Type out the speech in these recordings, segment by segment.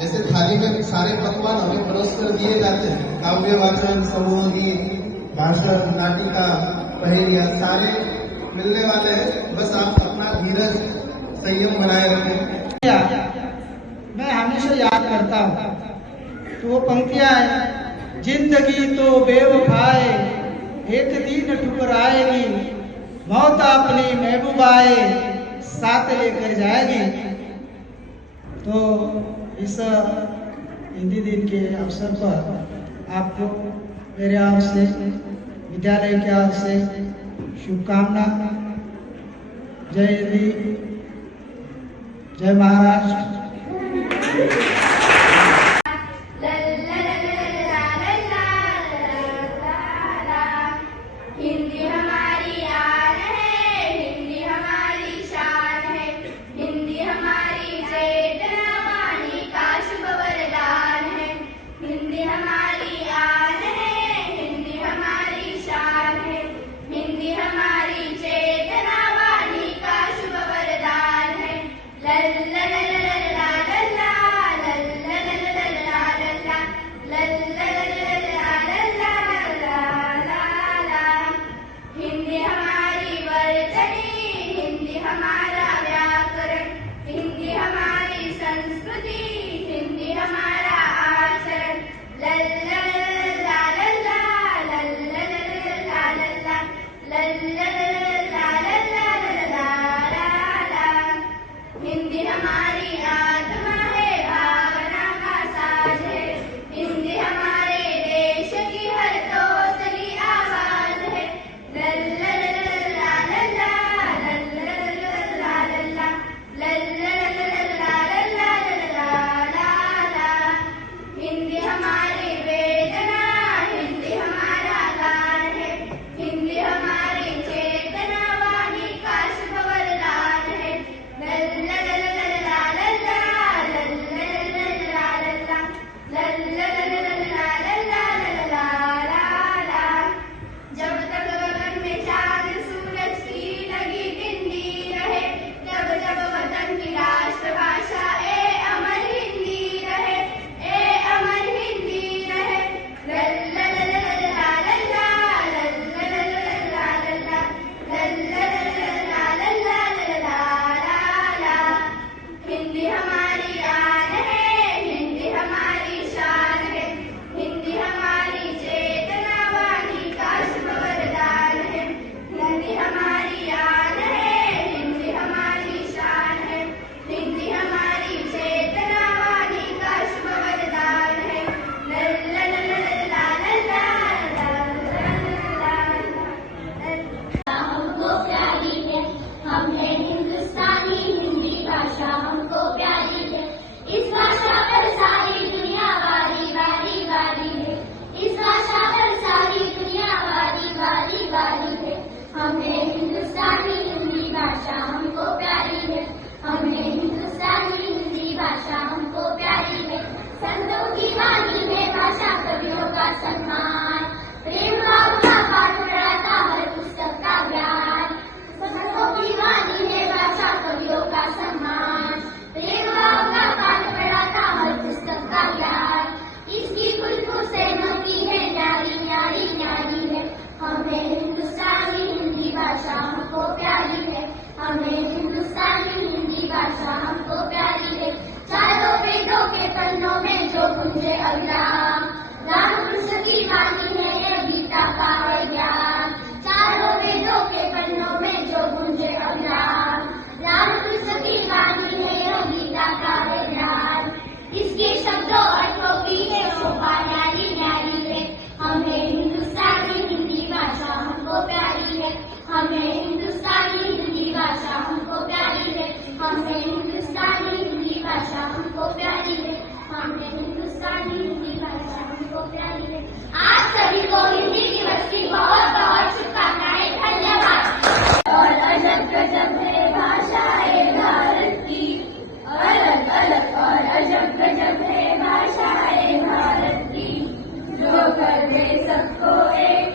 जैसे थाली में सारे पकवान हमें परोस कर दिए जाते हैं, काव्य वाचन, समूह गीत, भाषण, नाटिका, पहेलियां सारे मिलने वाले हैं। बस आप अपना धीरज संयम बनाए रखें। मैं हमेशा याद करता हूँ तो वो पंक्तियां हैं, जिंदगी तो बेवफाए एक दिन ठुकराएगी, मौत अपनी महबूबाए साथ लेकर जाएगी। तो इस हिंदी दिन के अवसर पर आपको मेरे ओर से, विद्यालय के ओर से शुभकामना। जय हिंदी, जय महाराष्ट्र। हिंदी हमारी आन है, हिंदी हमारी शान है, हिंदी हमारी चेतना वाणी का शुभ वरदान है। हिंदी हमारी आन है, हिंदी हमारी शान है, हिंदी हमारी चेतना वाणी का शुभ वरदान है। लल्ला लल्ला लल्ला लल्ला लल्ला लल्ला लल्ला हिंदी हमारी वर्तनी, हिंदी हमारा व्याकरण, हिंदी हमारी संस्कृति, हिंदी हमारा आचरण। लल्ला लल्ला लल्ला लल्ला लल्ला लल्ला लल्ला लल्ला लल्ला। हिंदी हमारी आत्मा है, भावना का साज है, हिंदी हमारे देश की हर तोतली आवाज है। लल्ला लल्ला लल्ला लल्ला लल्ला लल्ला लल्ला लल्ला लल्ला। हिंदी हमारी वेदना, हिंदी हमारा गान है, हिंदी हमारी चेतना वाणी का शुभ वरदान है। लल्ला लल्ला लल्ला लल्ला लल्ला लल्ला लल्ला लल्ला लल्ला। जब तक गगन में चांद सूरज की लगी टिंडी रहे, जब जब वतन की राष्ट्रभाषा ए अमर हिंदी रहे, ए अमर हिंदी रहे। लल्ला लल्ला लल्ला लल्ला लल्ला लल्ला लल्ला लल्ला लल्ला। हिंदी हमारी आन है, हिंदी हमारी शान है, हिंदी हमारी चेतना वाणी का शुभ वरदान है। हिंदी हमारी आन है, हिंदी हमारी शान है, हिंदी हमारी चेतना वाणी का शुभ वरदान है। लल्ला लल्ला लल्ला हमको प्यारी है, हम है हिंदुस्तानी, हिंदी भाषा हमको प्यारी है। इस भाषा पर सारी दुनिया वारी वारी वारी है, इस भाषा पर सारी दुनिया वारी वारी वारी है। हम है हिंदुस्तानी, हिंदी भाषा हमको प्यारी है, हम है हिंदुस्तानी, हिंदी भाषा हमको प्यारी है। संतों की वाणी है भाषा, कवियों का सम्मान, प्रेम भाव का पाठ पढ़ाता हर पुस्तक का ज्ञान। संतों की वाणी है भाषा, कवियों का सम्मान, प्रेम भाव का पाठ पढ़ाता हर पुस्तक का ज्ञान। इसकी खुशबू सैनों की है न्यारी न्यारी न्यारी है। हमें हिंदुस्तानी, हिंदी भाषा हमको प्यारी है, हमें हिंदुस्तानी, हिंदी भाषा हमको प्यारी है। चारों वेदों के पन्नों में जो गुंजे अविराम, राम कृष्ण की वाणी है ये गीता का है ज्ञान। चारों वेदों के पन्नों में जो गुंजे अविराम, राम कृष्ण की वाणी है ये गीता का है ज्ञान। इसके शब्दों अर्थों की है शोभा न्यारी न्यारी है। हमें हिंदुस्तानी, हिंदी भाषा हमको प्यारी है, हमें हिंदुस्तानी, हिंदी भाषा हमको प्यारी है, हमें हिंदुस्तानी, हिंदी भाषा हमको प्यारी है, हमें हिंदुस्तानी, हिंदी भाषा हमको प्यारी है। आज सभी को हिंदी दिवस की बहुत बहुत शुभकामनाएं। धन्यवाद। और अजब गजब है भाषाएं भारत की, अलग अलग और अजब गजब है भाषाएं भारत की। जो कर दे सबको एक,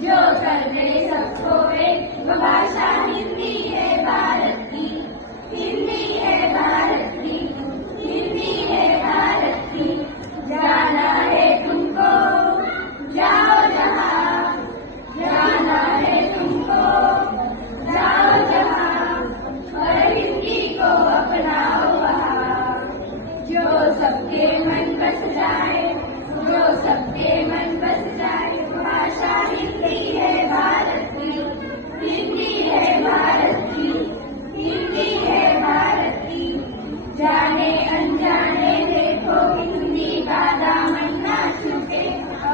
जो कर दे सबको एक, वो भाषा हिंदी है भारत की, हिंदी है भारत की, हिंदी है भारत सबके मन बस जाए, जो सबके मन बस जाए। भाषा हिंदी है भारत की, हिंदी है भारत की, हिंदी है भारत की। जाने अनजाने देखो हिंदी का दामन ना छूटे,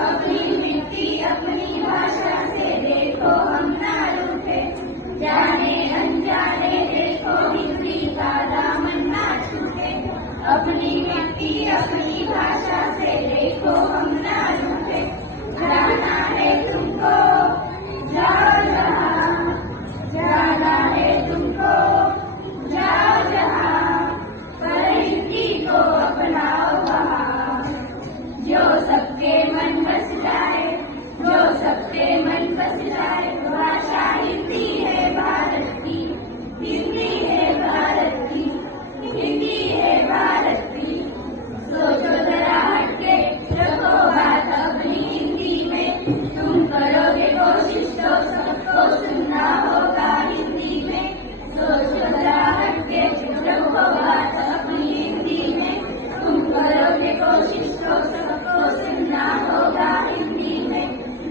अपनी मिट्टी अपनी भाषा से देखो हम ना रूठे। जाने अनजाने देखो हिंदी का दामन ना छूटे, अपनी मिट्टी अपनी भाषा से देखो हम ना रूठे। जाना है तुमको जाओ जहाँ, जाना है तुमको जाओ जहाँ, पर हिंदी को अपनाओ वहाँ। जो सबके मन बस जाए, जो सबके मन बस जाए। भाषा हिंदी है भारत की, हिंदी है भारत की, हिंदी है भारत की। सोचो जरा हटके, रखो बात अपनी हिंदी में। तुम करोगे कोशिश तो सबको सुनना होगा हिंदी में। सोचो जरा हटके, रखो बात अपनी हिंदी में। तुम करोगे कोशिश तो सबको सुनना होगा हिंदी में।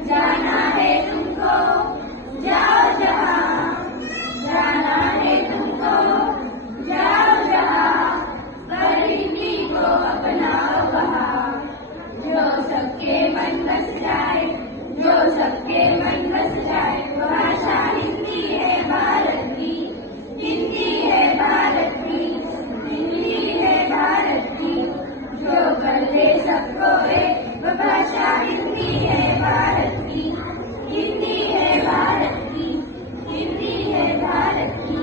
जाना है तुमको जाओ जहाँ, जाना है तुमको जाओ जहाँ, पर हिंदी को अपनाओ वहाँ। जो सबके मन बस जाए, जो सबके मन बस जाए। भाषा हिंदी है भारत की, हिंदी है भारत की, हिंदी है भारत की। जो कर ले सबको एक, वह भाषा हिंदी है भारत की, हिंदी है भारत की, हिंदी है भारत की।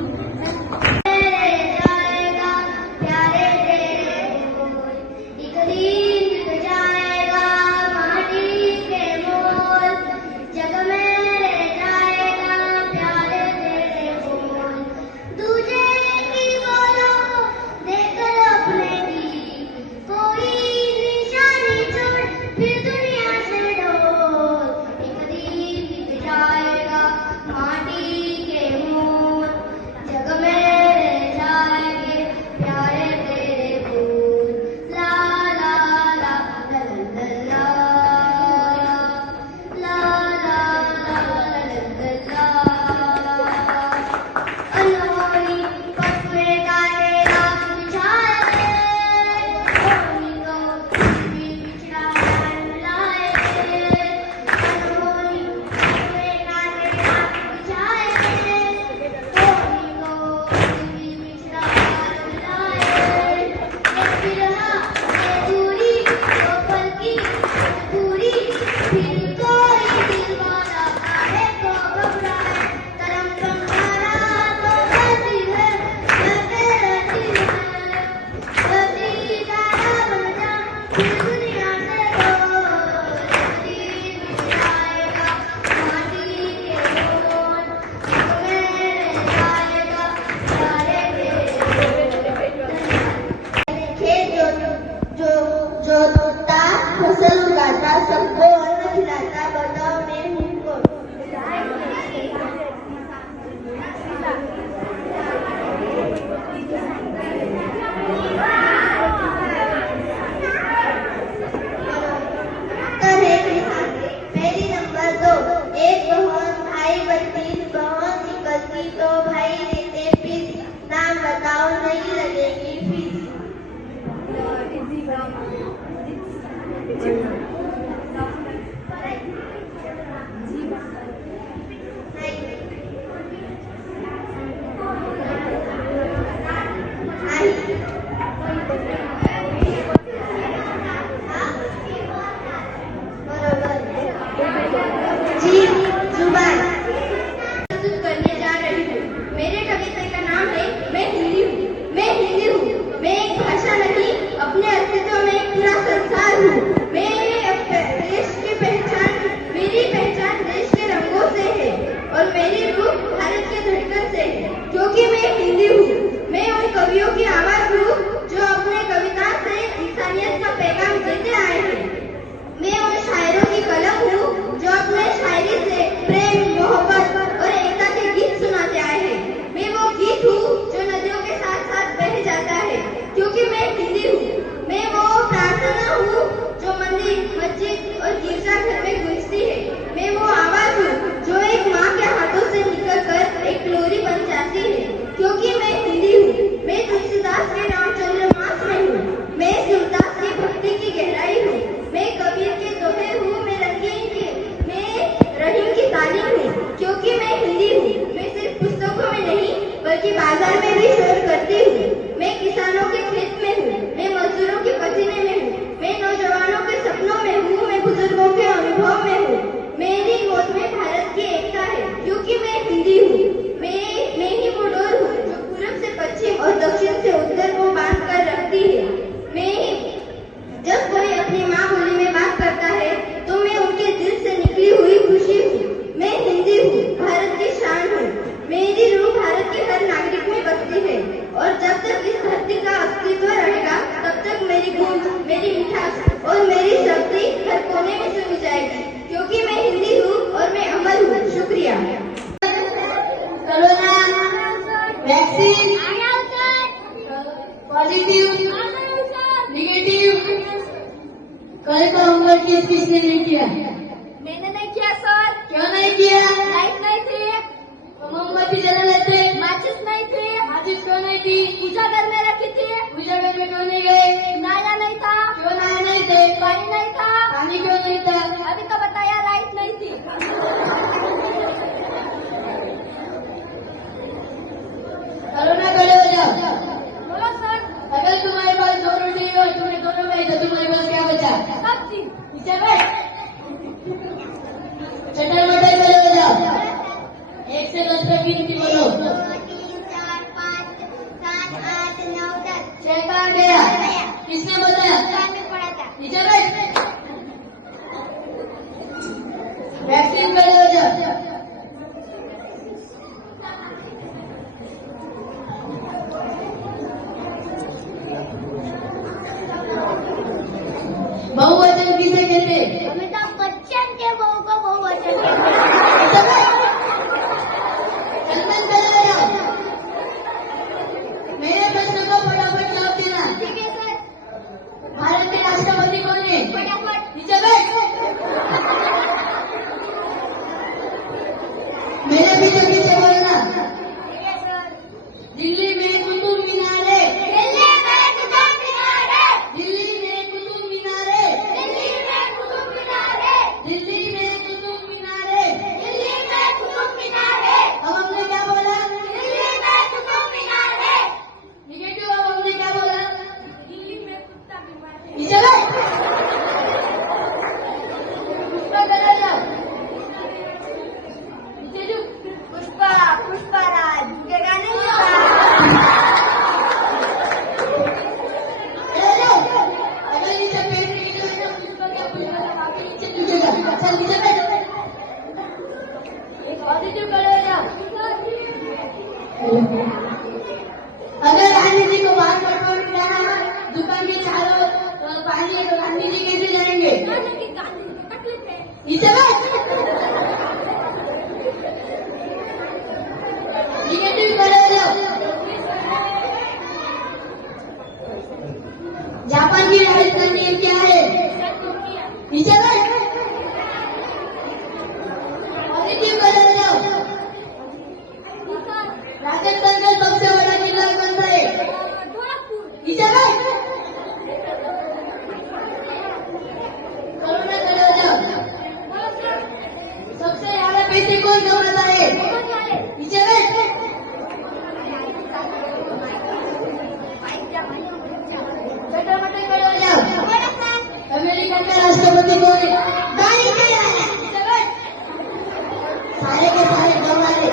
जाएगा प्यारे तेरे बोल, एक दिन बिक जाएगा माटी के मोल। जग में रह जाएगा प्यारे तेरे बोल, दूजे की बोलो देकर अपने की। कोई निशानी छोड़ फिर दुनिया से ढोल, एक दिन बिक जाएगा माटी के मोल। जग में रह जाएंगे प्यारे तेरे बोल, ला ला ला ला ला ला ला ला ला। अनहोनी पथ में काले रात बिछाए, होनी को भी बिछड़ा लाए। अनहोनी पथ में काले रात बिछाए, होनी को भी बिछड़ा लाए। एक बिरहा ये दूरी दो पल की पूरी, फिर कोई दिलवाला काहे को घबराए। करम तुम्हारा तो गलती है, रहती रहती है, गलती तारा बन जा फिर दुनिया से दूर। एक दिन बिक जाएगा माटी के मोल, जग में रह जाएगा प्यारे तेरे बोल। खेत जो जोतता फसल उगाता सबको अन्न खिलाता, बताओ मैं हूँ कौन। उत्तर है किसान। पहली नंबर 2, एक बहुत भाई बनती, बहुत निकलती तो भाई देते फीस। नाम बताओ नहीं लगेगी फीस। जी जुबान प्रस्तुत करने जा रही हूँ। मेरे कविता का नाम है मैं हिंदी हूँ। मैं हिंदी हूँ, मैं एक भाषा नहीं, अपने अस्तित्व में एक पूरा संसार हूँ। मैं कल का होमवर्क किसने नहीं किया? मैंने नहीं किया सर। क्यों नहीं किया? लाइट नहीं थी, मोमबत्ती जला लेते। माचिस नहीं थी, माचिस क्यों नहीं थी? पूजा घर में रखी थी, पूजा घर में क्यों नहीं गए? नहाया नहीं था, क्यों नहाए नहीं थे? पानी नहीं था, पानी क्यों नहीं था? अभी तो बताया लाइट नहीं थी। करो ना, खड़े हो जाओ। बोलो सर। अगर तुम्हारे पास 2 रोटी हो, तुम्हें दोनों में तो तुम्हारे पास क्या बचा? सब थी। पीछे बैठ। चटर मटर खड़े हो जाओ। 1 से 10 तक गिनती बोलो। 2, 3, 4, 5, 7, 8, 9, 10। 6 कहाँ गया? किसने बताया? कुरान में पढ़ा था। नीचे बैठ। वैक्सीन खड़े हो जाओ। बहुवचन किसे कहते? अमिताभ बच्चन के बहू को बहुवचन सलमान खड़े हो जाओ। मेरे प्रश्न को फटाफट जवाब देना। ठीक है सर। भारत के राष्ट्रपति कौन है? फटाफट। नीचे बैठ। मेरे पीछे पीछे बोलना। ठीक है सर। दिल्ली में कुतुब मीनार है। दिल्ली में कुतुब मीनार है। दिल्ली में कुतुब मीनार है। दिल्ली में कुतुब मीनार है। दिल्ली में कुतुब मीनार है। दिल्ली में कुतुब मीनार है। अब हमने क्या बोला? दिल्ली में कुतुब मीनार है। निगेटिव। अब हमने क्या बोला? दिल्ली में कुत्ता बीमार है। नीचे बैठ। पुष्पा खड़े हो जाओ। नीचे झुक। पुष्पा पुष्पाराज के गाने खड़े हो जाओ। अगर नीचे पेट निकलेगा तो पुष्पा क्या पुष्पा का बाकी नीचे झुकेगा। चल नीचे बैठ। पॉजिटिव खड़े हो जाओ। अगर गांधी जी को बाहर कटवाने जाना है, दुकान के चारों पानी है तो गांधी जी कैसे जाएंगे? नीचे बैठ। निगेटिव खड़े हो जाओ। जापान की राजधानी क्या है? नीचे बैठ। पॉजिटिव खड़े हो जाओ। राजस्थान का सबसे बड़ा जिला कौन सा है? नीचे बैठ। कोरोना खड़े हो जाओ। सबसे ज्यादा पैसे कौन कमाता है? नीचे बैठ। छोटे मोटे खड़े हो जाओ। अमेरिका का राष्ट्रपति कौन है? नीचे बैठ। सारे के सारे गंवारे।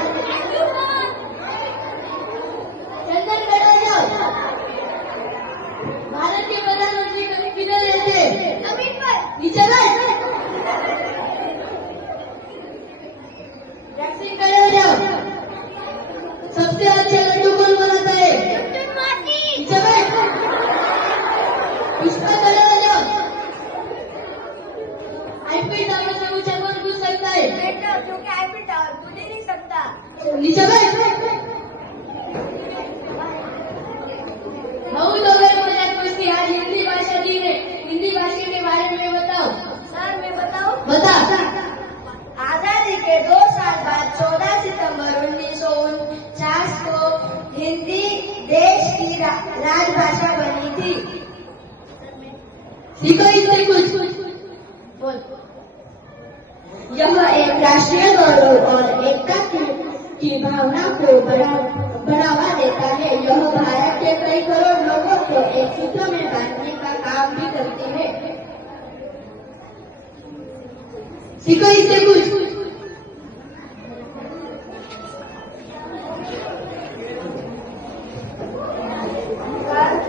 चंदन खड़े हो जाओ। भारत के प्रधानमंत्री किधर रहते हैं? जमीन पर। नीचे बैठ। वैक्सीन खड़े हो जाओ। सबसे अच्छे लड्डू कौन बनाता है? नीचे बैठ। पुष्पा खड़े हो जाओ। आईपीएल टावर से ऊंचा कौन कूद सकता है? जो कि आईपी टावर कूद ही नहीं सकता। नीचे बैठ। बहुत हो गए मजाक मस्ती। आज हिंदी भाषा दी है, हिंदी भाषा के बारे में बताओ। सर मैं बताऊं? बता। आजादी के 2 साल बाद 14 सितंबर 1949 को हिंदी देश की राजभाषा बनी थी। सीखो इससे कुछ। बोल। यह एक राष्ट्रीय गौरव और एकता की भावना को बढ़ावा देता है। यह भारत के कई करोड़ लोगों को एक सूत्र में बांधने का काम भी करती है। सीखो इससे कुछ।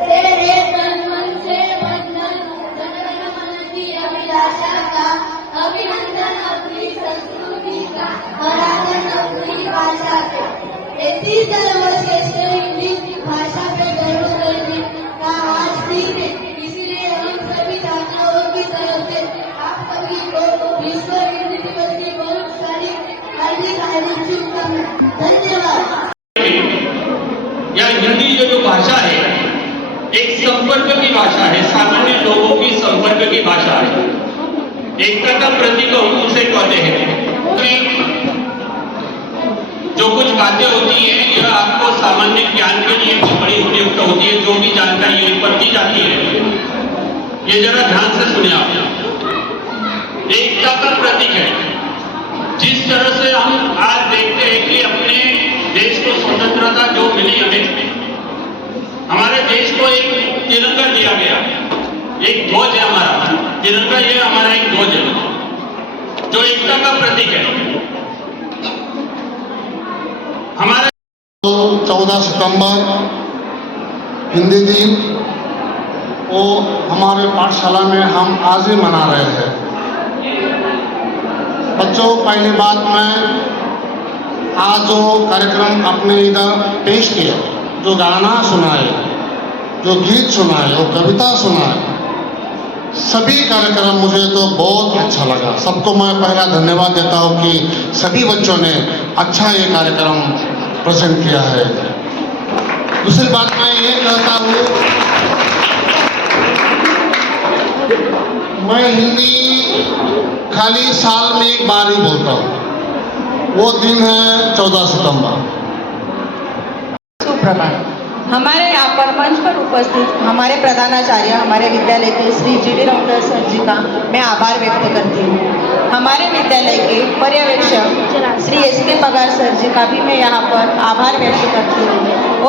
तेरे तन मन से वंदन, जन गण मन की अभिलाषा का अभिनंदन, अपनी संस्कृति का आराधन, अपनी भाषा का। 33 सर्वश्रेष्ठ हिंदी भाषा पे गर्व करने का आज दिन है। इसलिए हम सभी छात्राओं की तरफ से आप सभी को विश्व हिंदी दिवस की बहुत सारी हार्दिक शुभकामनाएं। धन्यवाद। या हिंदी जो भाषा है एक संपर्क की भाषा है, सामान्य लोगों की संपर्क की भाषा है। एकता का प्रतीक उसे कहते हैं कि जो कुछ बातें होती है यह आपको सामान्य ज्ञान के लिए भी बड़ी उपयुक्त होती है। जो भी जानकारी यहीं पर दी जाती है ये जरा ध्यान से सुनिए आप। एकता का प्रतीक है। जिस तरह से हम आज देखते हैं कि अपने देश को स्वतंत्रता जो मिली हमें, हमारे देश को एक तिरंगा दिया गया, एक ध्वज है हमारा तिरंगा, ये हमारा एक ध्वज है जो एकता का प्रतीक है। हमारे 14 सितंबर हिंदी दिन वो हमारे पाठशाला में हम आज ही मना रहे हैं। बच्चों, पहली बात मैं आज जो कार्यक्रम अपने इधर पेश किया, जो गाना सुनाए, जो गीत सुनाए, वो कविता सुनाए, सभी कार्यक्रम मुझे तो बहुत अच्छा लगा। सबको मैं पहला धन्यवाद देता हूँ कि सभी बच्चों ने अच्छा ये कार्यक्रम प्रेजेंट किया है। दूसरी बात मैं ये कहता हूँ, मैं हिंदी खाली साल में एक बार ही बोलता हूँ, वो दिन है 14 सितंबर। सुप्रभात। हमारे यहाँ पर मंच पर उपस्थित हमारे प्रधानाचार्य, हमारे विद्यालय के श्री जी.डी. राउंडर सर जी का मैं आभार व्यक्त करती हूँ। हमारे विद्यालय के पर्यवेक्षक श्री S.K. पगार सर जी का भी मैं यहाँ पर आभार व्यक्त करती हूँ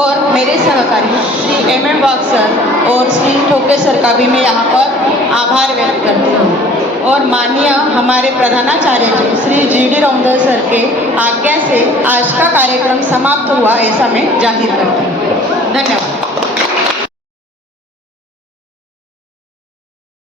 और मेरे सहकारी श्री M.M. वाघ सर और श्री ठोके सर का भी मैं यहाँ पर आभार व्यक्त करती हूँ। और माननीय हमारे प्रधानाचार्य जी श्री जी.डी. राउंडर सर के आज्ञा से आज का कार्यक्रम समाप्त हुआ ऐसा मैं जाहिर करती हूँ। धन्यवाद।